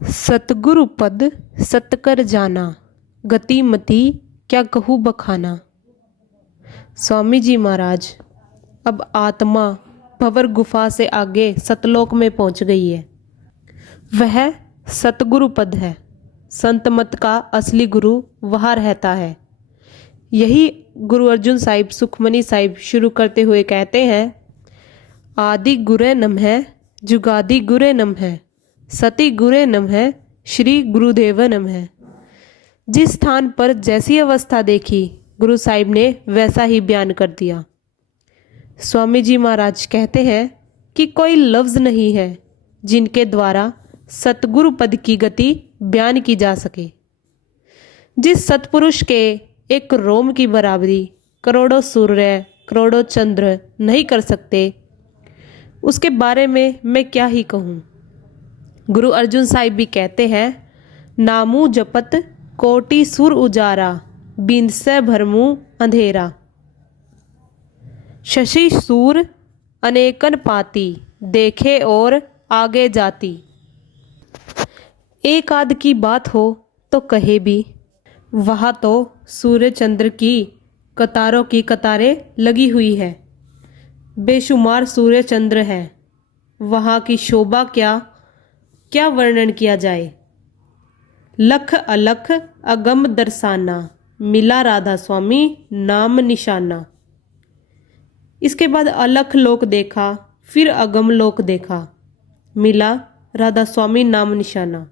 सतगुरु पद सतकर जाना, गति मति क्या कहूँ बखाना। स्वामी जी महाराज, अब आत्मा भंवर गुफा से आगे सतलोक में पहुंच गई है। वह सतगुरु पद है। संत मत का असली गुरु वहाँ रहता है। यही गुरु अर्जुन साहिब सुखमनी साहिब शुरू करते हुए कहते हैं, आदि गुरे नम है, जुगादि गुरे नम है, सती गुरे नम है, श्री गुरुदेव नम है। जिस स्थान पर जैसी अवस्था देखी गुरु साहिब ने वैसा ही बयान कर दिया। स्वामी जी महाराज कहते हैं कि कोई लफ्ज़ नहीं है जिनके द्वारा सतगुरु पद की गति बयान की जा सके। जिस सतपुरुष के एक रोम की बराबरी करोड़ों सूर्य करोड़ों चंद्र नहीं कर सकते, उसके बारे में मैं क्या ही कहूँ। गुरु अर्जुन साहिब भी कहते हैं, नामू जपत कोटि सुर उजारा, बिंद से भरमू अंधेरा। शशि सूर अनेकन पाती, देखे और आगे जाती। एक आध की बात हो तो कहे भी, वहाँ तो सूर्य चंद्र की कतारों की कतारें लगी हुई है। बेशुमार सूर्य चंद्र हैं। वहाँ की शोभा क्या वर्णन किया जाए। लख अलख अगम दर्शाना, मिला राधा स्वामी नाम निशाना। इसके बाद अलख लोक देखा, फिर अगम लोक देखा, मिला राधा स्वामी नाम निशाना।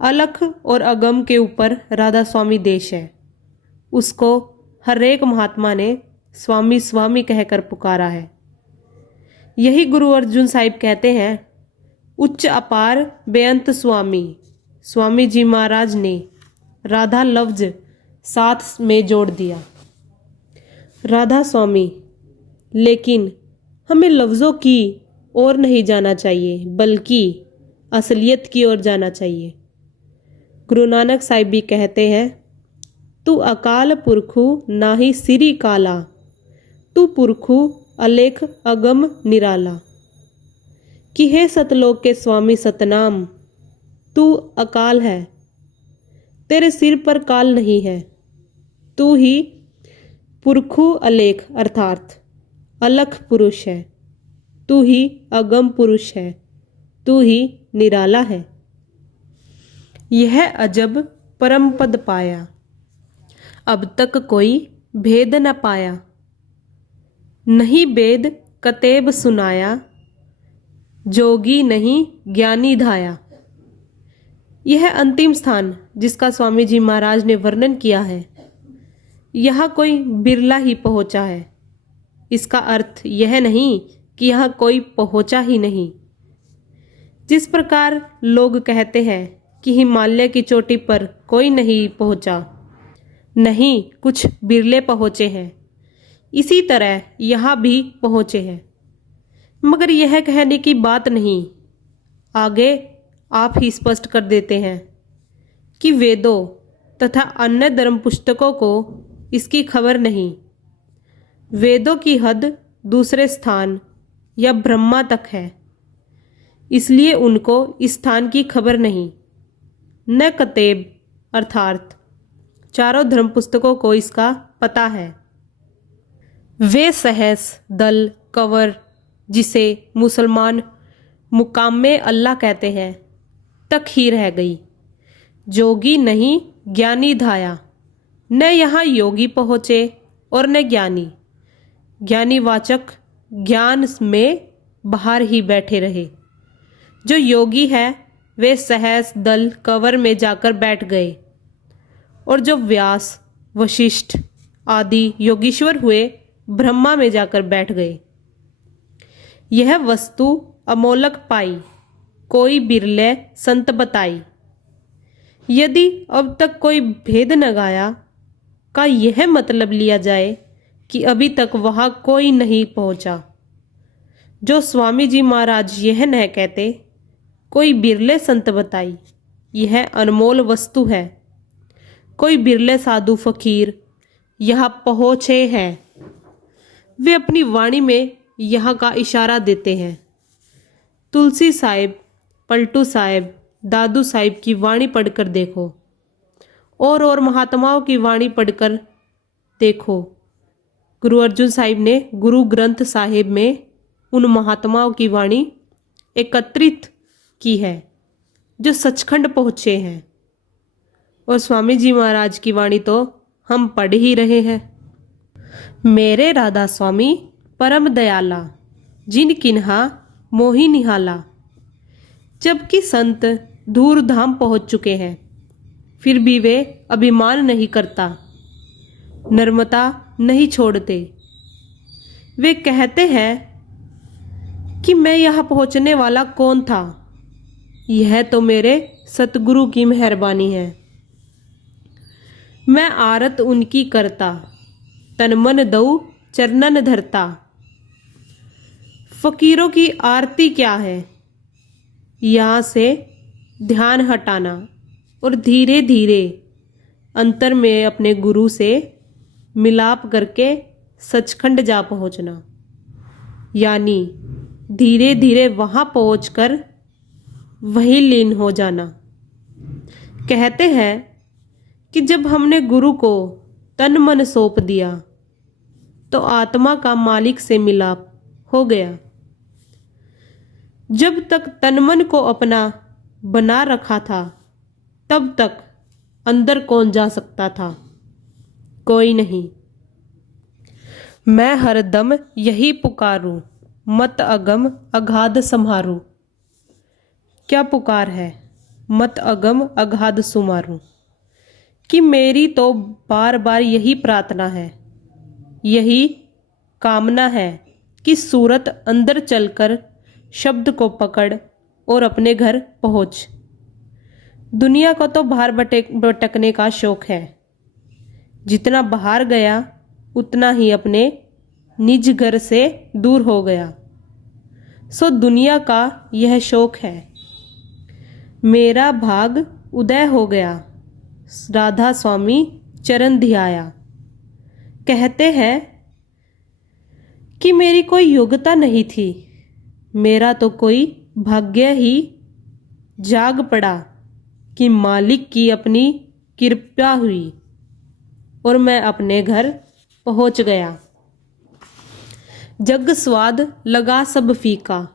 अलख और अगम के ऊपर राधा स्वामी देश है। उसको हर एक महात्मा ने स्वामी स्वामी कहकर पुकारा है। यही गुरु अर्जुन साहिब कहते हैं, उच्च अपार बेअंत स्वामी। स्वामी जी महाराज ने राधा लफ्ज साथ में जोड़ दिया, राधा स्वामी। लेकिन हमें लफ्ज़ों की ओर नहीं जाना चाहिए, बल्कि असलियत की ओर जाना चाहिए। गुरु नानक साहिब भी कहते हैं, तू अकाल पुरखु नाही सिरी काला, तू पुरखु अलेख अगम निराला। कि हे सतलोक के स्वामी सतनाम, तू अकाल है, तेरे सिर पर काल नहीं है। तू ही पुरखु अलेख अर्थात अलख पुरुष है। तू ही अगम पुरुष है। तू ही निराला है। यह अजब परम पद पाया, अब तक कोई भेद न पाया। नहीं वेद कतेब सुनाया, जोगी नहीं ज्ञानी धाया। यह अंतिम स्थान जिसका स्वामी जी महाराज ने वर्णन किया है, यहाँ कोई बिरला ही पहुँचा है। इसका अर्थ यह नहीं कि यहाँ कोई पहुँचा ही नहीं। जिस प्रकार लोग कहते हैं कि हिमालय की चोटी पर कोई नहीं पहुँचा, नहीं कुछ बिरले पहुँचे हैं, इसी तरह यहाँ भी पहुँचे हैं। मगर यह कहने की बात नहीं। आगे आप ही स्पष्ट कर देते हैं कि वेदों तथा अन्य धर्म पुस्तकों को इसकी खबर नहीं। वेदों की हद दूसरे स्थान या ब्रह्मा तक है, इसलिए उनको इस स्थान की खबर नहीं। न कतेब अर्थात चारों धर्म पुस्तकों को इसका पता है। वे सहस दल कंवर, जिसे मुसलमान मुकाम में अल्लाह कहते हैं, तक ही रह गई। जोगी नहीं ज्ञानी धाया। न यहाँ योगी पहुँचे और न ज्ञानी। ज्ञानीवाचक ज्ञान में बाहर ही बैठे रहे। जो योगी है वे सहस दल कंवर में जाकर बैठ गए, और जो व्यास वशिष्ठ आदि योगीश्वर हुए ब्रह्मा में जाकर बैठ गए। यह वस्तु अमोलक पाई, कोई बिरले संत बताई। यदि अब तक कोई भेद न गाया का यह मतलब लिया जाए कि अभी तक वहाँ कोई नहीं पहुँचा। जो स्वामी जी महाराज यह न कहते, कोई बिरले संत बताई, यह अनमोल वस्तु है। कोई बिरले साधु फकीर यहाँ पहुँचे हैं। वे अपनी वाणी में यहाँ का इशारा देते हैं। तुलसी साहिब, पलटू साहिब, दादू साहिब की वाणी पढ़कर देखो, और महात्माओं की वाणी पढ़कर देखो। गुरु अर्जुन साहिब ने गुरु ग्रंथ साहिब में उन महात्माओं की वाणी एकत्रित की है जो सचखंड पहुँचे हैं, और स्वामी जी महाराज की वाणी तो हम पढ़ ही रहे हैं। मेरे राधा स्वामी परम दयाला, जिन किन्हा मोहि निहाला। जबकि संत दूर धाम पहुँच चुके हैं, फिर भी वे अभिमान नहीं करता, नर्मता नहीं छोड़ते। वे कहते हैं कि मैं यहाँ पहुँचने वाला कौन था, यह तो मेरे सतगुरु की मेहरबानी है। मैं आरत उनकी करता, तन मन दऊ चरणन धरता। फकीरों की आरती क्या है, यहाँ से ध्यान हटाना और धीरे धीरे अंतर में अपने गुरु से मिलाप करके सचखंड जा पहुँचना, यानी धीरे धीरे वहाँ पहुँचकर वहीं लीन हो जाना। कहते हैं कि जब हमने गुरु को तन मन सौंप दिया तो आत्मा का मालिक से मिलाप हो गया। जब तक तन मन को अपना बना रखा था, तब तक अंदर कौन जा सकता था? कोई नहीं। मैं हरदम यही पुकारूं, मत अगम अगाध सम्हारूं। क्या पुकार है? मत अगम अगाध सुमारूं। कि मेरी तो बार बार यही प्रार्थना है, यही कामना है कि सूरत अंदर चलकर शब्द को पकड़ और अपने घर पहुँच। दुनिया को तो बाहर भटकने का शौक है, जितना बाहर गया उतना ही अपने निज घर से दूर हो गया। सो दुनिया का यह शौक है। मेरा भाग उदय हो गया, राधा स्वामी चरण ध्याया। कहते हैं कि मेरी कोई योग्यता नहीं थी, मेरा तो कोई भाग्य ही जाग पड़ा कि मालिक की अपनी कृपा हुई और मैं अपने घर पहुंच गया। जग स्वाद लगा सब फीका,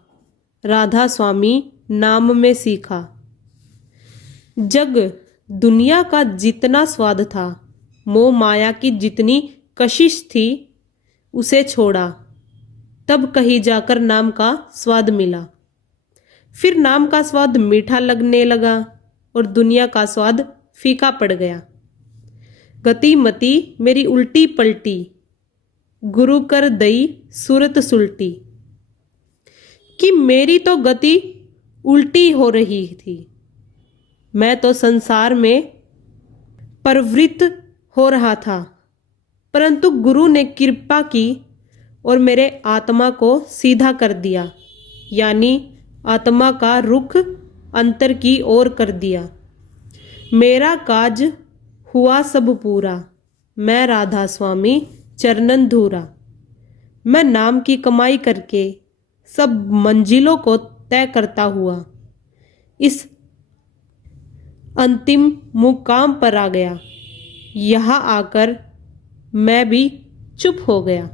राधा स्वामी नाम में सीखा। जग दुनिया का जितना स्वाद था, मोह माया की जितनी कशिश थी, उसे छोड़ा, तब कहीं जाकर नाम का स्वाद मिला। फिर नाम का स्वाद मीठा लगने लगा और दुनिया का स्वाद फीका पड़ गया। गति मति मेरी उल्टी पलटी, गुरु कर दई सूरत सुलटी। कि मेरी तो गति उल्टी हो रही थी, मैं तो संसार में प्रवृत्त हो रहा था, परंतु गुरु ने कृपा की और मेरे आत्मा को सीधा कर दिया, यानी आत्मा का रुख अंतर की ओर कर दिया। मेरा काज हुआ सब पूरा, मैं राधा स्वामी चरणन धूरा। मैं नाम की कमाई करके सब मंजिलों को तय करता हुआ इस अंतिम मुकाम पर आ गया। यहाँ आकर मैं भी चुप हो गया।